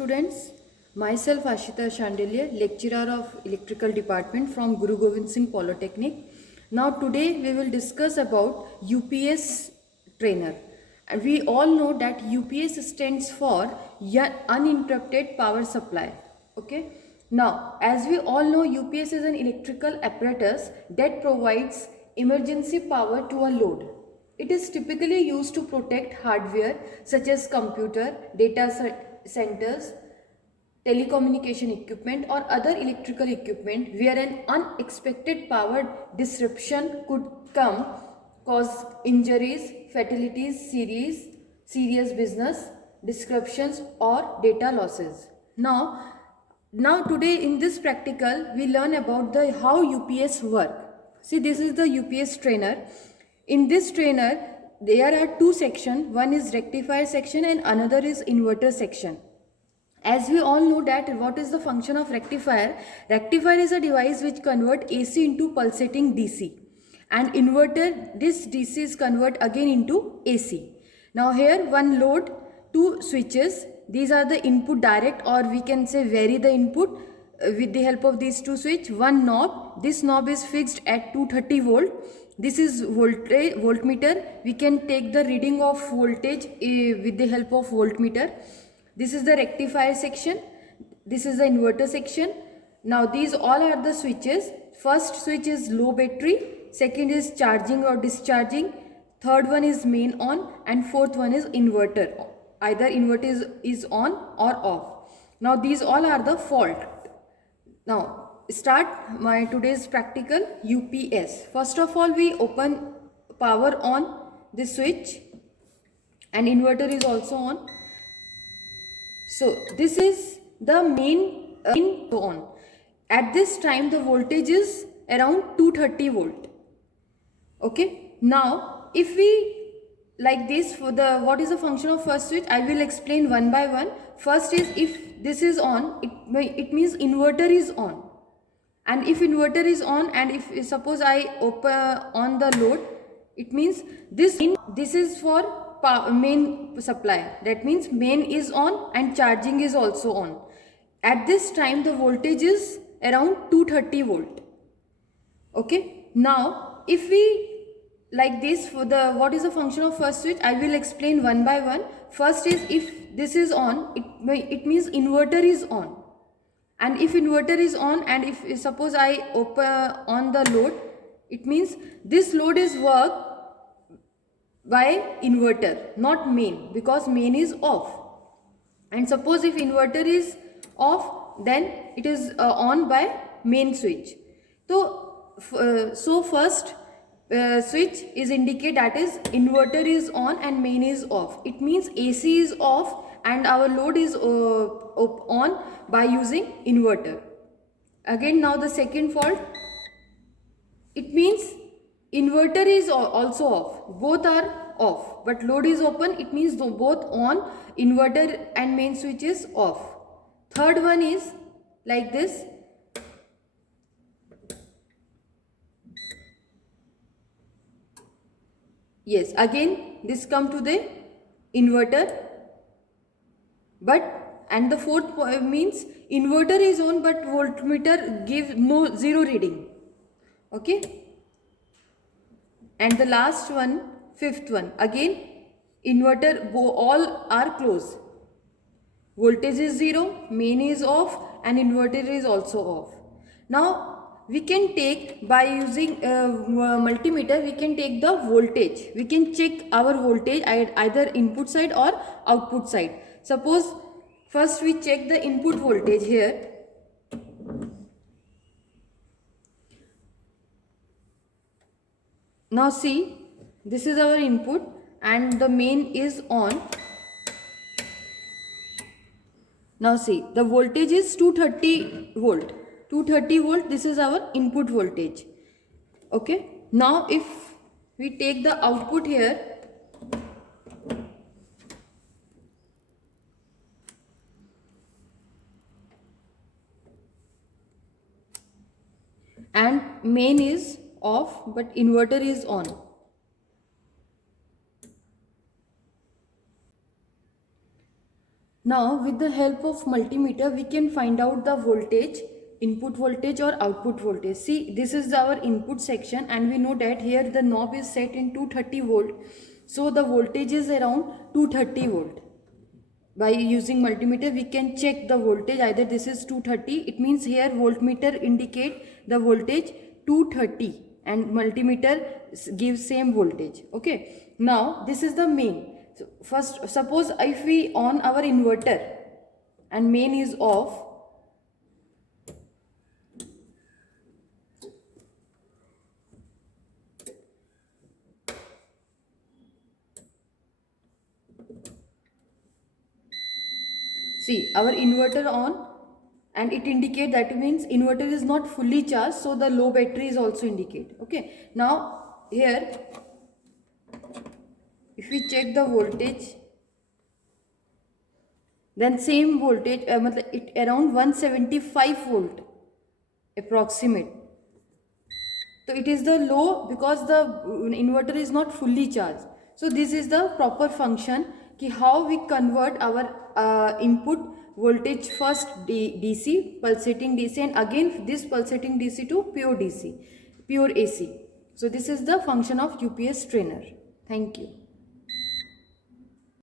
students. Myself Ashita Shandilya, lecturer of Electrical Department from Guru Govind Singh Polytechnic. Now today we will discuss about UPS trainer. And we all know that UPS stands for uninterrupted power supply. Okay. Now as we all know, UPS is an electrical apparatus that provides emergency power to a load. It is typically used to protect hardware such as computer, data centers, telecommunication equipment or other electrical equipment where an unexpected power disruption could come, cause injuries, fatalities, serious business disruptions or data losses. Now today in this practical we learn about the how UPS work. See, this is the UPS trainer. In this trainer there are two sections, one is rectifier section and another is inverter section. As we all know that what is the function of rectifier? Rectifier is a device which convert AC into pulsating DC, and inverter, this DC is convert again into AC. Now here one load, two switches, these are the input direct or we can say vary the input with the help of these two switch. One knob, this knob is fixed at 230 volt. This is voltmeter. We can take the reading of voltage with the help of voltmeter. This is the rectifier section. This is the inverter section. Now these all are the switches. First switch is low battery. Second is charging or discharging. Third one is main on, and fourth one is inverter. Either inverter is on or off. Now these all are the fault. Now start my today's practical UPS. First of all, we open power on this switch and inverter is also on. So this is the main on. At this time the voltage is around 230 volt. Okay. Now if we like this, for the what is the function of first switch, I will explain one by one. First is, if this is on, it means inverter is on. And if inverter is on and if suppose I open on the load, it means this is for main supply. That means main is on and charging is also on. At this time the voltage is around 230 volt. Okay. Now if we like this, for the what is the function of first switch, I will explain one by one. First is, if this is on, it means inverter is on. And if inverter is on and if suppose I open on the load, it means this load is work by inverter, not main, because main is off. And suppose if inverter is off, then it is on by main switch. So first switch is indicate that is inverter is on and main is off. It means AC is off and our load is on by using inverter. Again, now the second fault, it means inverter is also off, both are off, but load is open. It means both on, inverter and main switch is off. Third one is like this. Yes, again this come to the inverter, but and the fourth means inverter is on but voltmeter gives no zero reading. Okay. And the last one, fifth one, again inverter all are closed. Voltage is zero, main is off and inverter is also off. Now we can take, by using multimeter, we can take the voltage. We can check our voltage either input side or output side. Suppose first we check the input voltage here. Now see, this is our input and the main is on. Now see, the voltage is 230 volt. 230 volt, this is our input voltage. Okay. Now if we take the output here, and main is off but inverter is on. Now with the help of multimeter we can find out the voltage, input voltage or output voltage. See, this is our input section and we know that here the knob is set in 230 volt. So the voltage is around 230 volt. By using multimeter we can check the voltage, either this is 230, it means here voltmeter indicate the voltage 230 and multimeter gives same voltage. Okay, now this is the main. So first, suppose if we on our inverter and main is off, see our inverter on and it indicate, that means inverter is not fully charged, so the low battery is also indicate. Okay, now here if we check the voltage, then same voltage it around 175 volt approximate. So it is the low because the inverter is not fully charged. So this is the proper function ki how we convert our input voltage, first DC, pulsating DC, and again this pulsating DC to pure DC, pure AC. So this is the function of UPS trainer. Thank you.